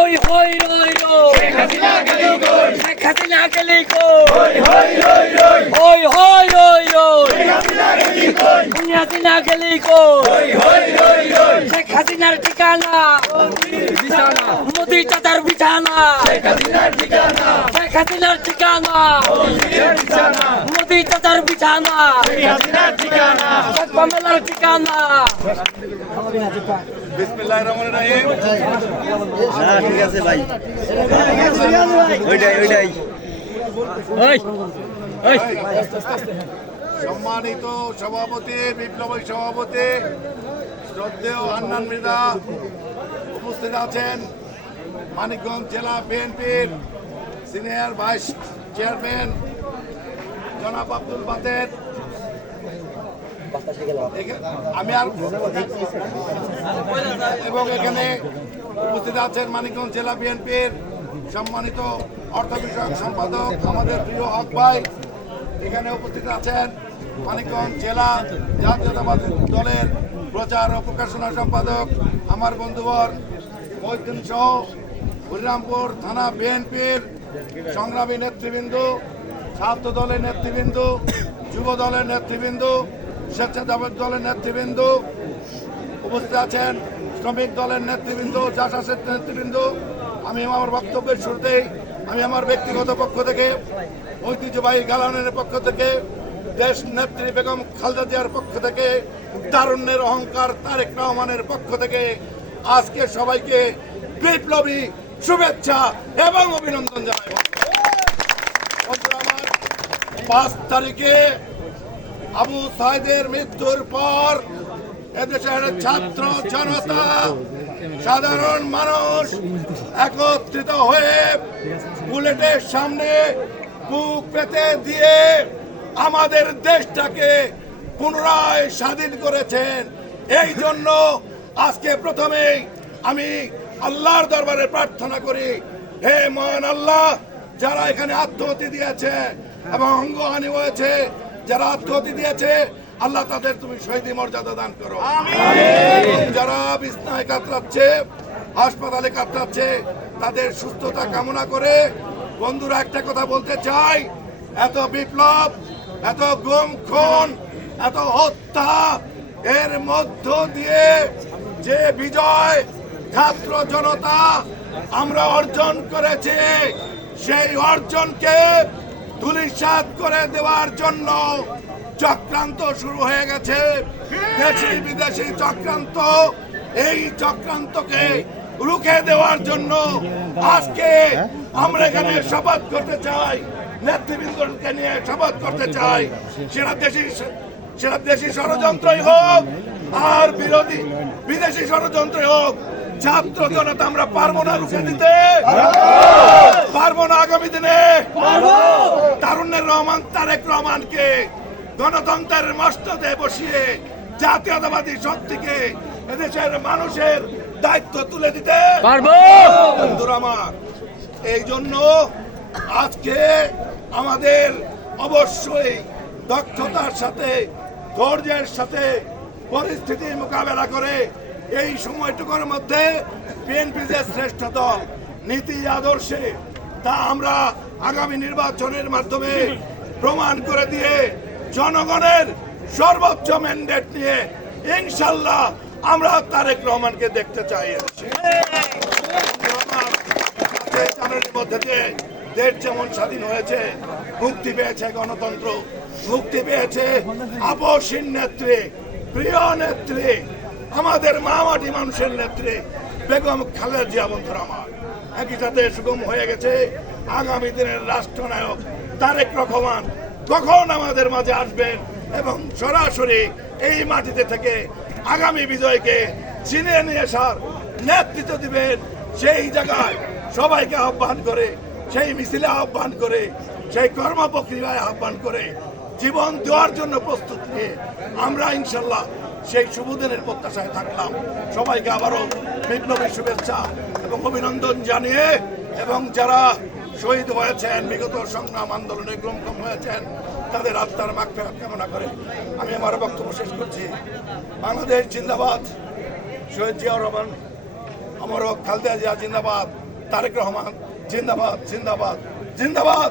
ওই হই রই রই। শেখ হাসিনা গলি কই? শেখ হাসিনা গলি কই? ওই হই রই রই। ওই হই রই রই। শেখ হাসিনা গলি কই? শেখ হাসিনা গলি কই? ঠিকানা? ঠিকানা। ঠিকানা। সম্মানিত সভাপতি বিপ্লবী সভাপতি, শ্রদ্ধেয় হান্নান মৃদা উপস্থিত আছেন। মানিকগঞ্জ জেলা বিএনপির সিনিয়র ভাইস চেয়ারম্যান জনাব আব্দুল বাতের। আমি আর এবং এখানে উপস্থিত আছেন মানিকগঞ্জ জেলা বিএনপির সম্মানিত অর্থ বিষয়ক সম্পাদক আমাদের প্রিয় হক ভাই। এখানে উপস্থিত আছেন মানিকগঞ্জ জেলা জাতীয়তাবাদী দলের প্রচার ও প্রকাশনা সম্পাদক আমার বন্ধুবর মহিদ্দিন সহ হরিরামপুর থানা বিএনপির সংগ্রামী নেতৃবৃন্দ, ছাত্র দলের নেতৃবৃন্দ, যুব দলের নেতৃবৃন্দ স্বেচ্ছাসেবক দলের নেতৃবৃন্দ উপস্থিত আছেন, শ্রমিক দলের নেতৃবৃন্দ, চাষাসের নেতৃবৃন্দ। আমি আমার বক্তব্যের শুরুতেই, আমি আমার ব্যক্তিগত পক্ষ থেকে, ঐতিহ্যবাহী গালানের পক্ষ থেকে, দেশ নেত্রী বেগম খালদা জিয়ার পক্ষ থেকে, তারুণ্যের অহংকার তারেক রহমানের পক্ষ থেকে, আজকে সবাইকে বিপ্লবী শুভেচ্ছা এবং অভিনন্দন জানাই। পাঁচ তারিখে আবু সাইদের মৃত্যুর পর এদেশের ছাত্র জনতা, সাধারণ মানুষ একত্রিত হয়ে বুলেটের সামনে বুক পেতে দিয়ে আমাদের দেশটাকে পুনরায় স্বাধীন করেছেন। এই জন্য আজকে প্রথমেই আমি আল্লাহর দরবারে প্রার্থনা করি, হে মহান আল্লাহ, যারা এখানে আত্মহতি দিয়েছে এবং অঙ্গহানি হয়েছে যারা আত্মহতি দিয়েছে আল্লাহ তাদের তুমি শহীদি মর্যাদা দান করো। যারা বিছনায় কাতরাচ্ছে হাসপাতালে কাতরাচ্ছে তাদের সুস্থতা কামনা করে বন্ধুরা একটা কথা বলতে চাই। এত বিপ্লব এত গুম খুন এত হত্যা এর মধ্য দিয়ে যে বিজয় ছাত্র জনতা আমরা অর্জন করেছি সেই অর্জনকে ধুলিসাৎ করে দেওয়ার জন্য চক্রান্ত শুরু হয়ে গেছে। দেশি বিদেশি চক্রান্ত, এই চক্রান্তকে রুখে দেওয়ার জন্য আজকে আমরা এখানে শপথ করতে চাই, নেতৃবৃন্দকে নিয়ে শপথ করতে চাই। সেটা দেশি সেটা দেশি ষড়যন্ত্রই হোক আর বিরোধী বিদেশি ষড়যন্ত্রই হোক, ছাত্র জনতা আমরা পারব না রুখে দিতে পারব না আগামী দিনে তারুণ্যের রহমান তারেক রহমানকে গণতন্ত্রের মস্তদে বসিয়ে জাতীয়তাবাদী শক্তিকে এদেশের মানুষের দায়িত্ব তুলে দিতে পারব। বন্ধুরা আমার এই জন্য আজকে আমাদের অবশ্যই দক্ষতার সাথে ধৈর্যের সাথে পরিস্থিতির মোকাবেলা করে এই সময়টুকুর মধ্যে বিএনপি যে শ্রেষ্ঠ দল নীতি আদর্শে তা আমরা আগামী নির্বাচনের মাধ্যমে প্রমাণ করে দিয়ে জনগণের সর্বোচ্চ ম্যান্ডেট নিয়ে ইনশাল্লাহ আমরা তারেক রহমানকে দেখতে চাই দিয়ে দেশ যেমন স্বাধীন হয়েছে, মুক্তি পেয়েছে গণতন্ত্র, মুক্তি পেয়েছে আপসীন নেত্রী, প্রিয় নেত্রী, আমাদের মামাটি মানুষের নেত্রী, বেগম খালেদা জিয়া বন্ধুর আমার। একই সাথে সুগম হয়ে গেছে আগামী দিনের রাষ্ট্রনায়ক তারেক রহমান কখন আমাদের মাঝে আসবেন এবং সরাসরি এই মাটিতে থেকে আগামী বিজয়কে চিনে নিয়ে আসার নেতৃত্ব দিবেন, সেই জায়গায় সবাইকে আহ্বান করে, সেই মিছিলে আহ্বান করে, সেই কর্মপ্রক্রিয়ায় আহ্বান করে জীবন দেওয়ার জন্য প্রস্তুত নিয়ে আমরা ইনশাল্লাহ সেই শুভদিনের প্রত্যাশায় থাকলাম। সবাইকে আবারও বিপ্লবী শুভেচ্ছা এবং অভিনন্দন জানিয়ে এবং যারা শহীদ হয়েছেন, বিগত সংগ্রাম আন্দোলনে গ্রমকম হয়েছেন, তাদের আত্মার মাগ কামনা করে আমি আমার বক্তব্য শেষ করছি। বাংলাদেশ জিন্দাবাদ। শহীদ জিয়াউর রহমান আমার খালদা জিয়া জিন্দাবাদ, তারেক রহমান জিন্দাবাদ জিন্দাবাদ জিন্দাবাদ।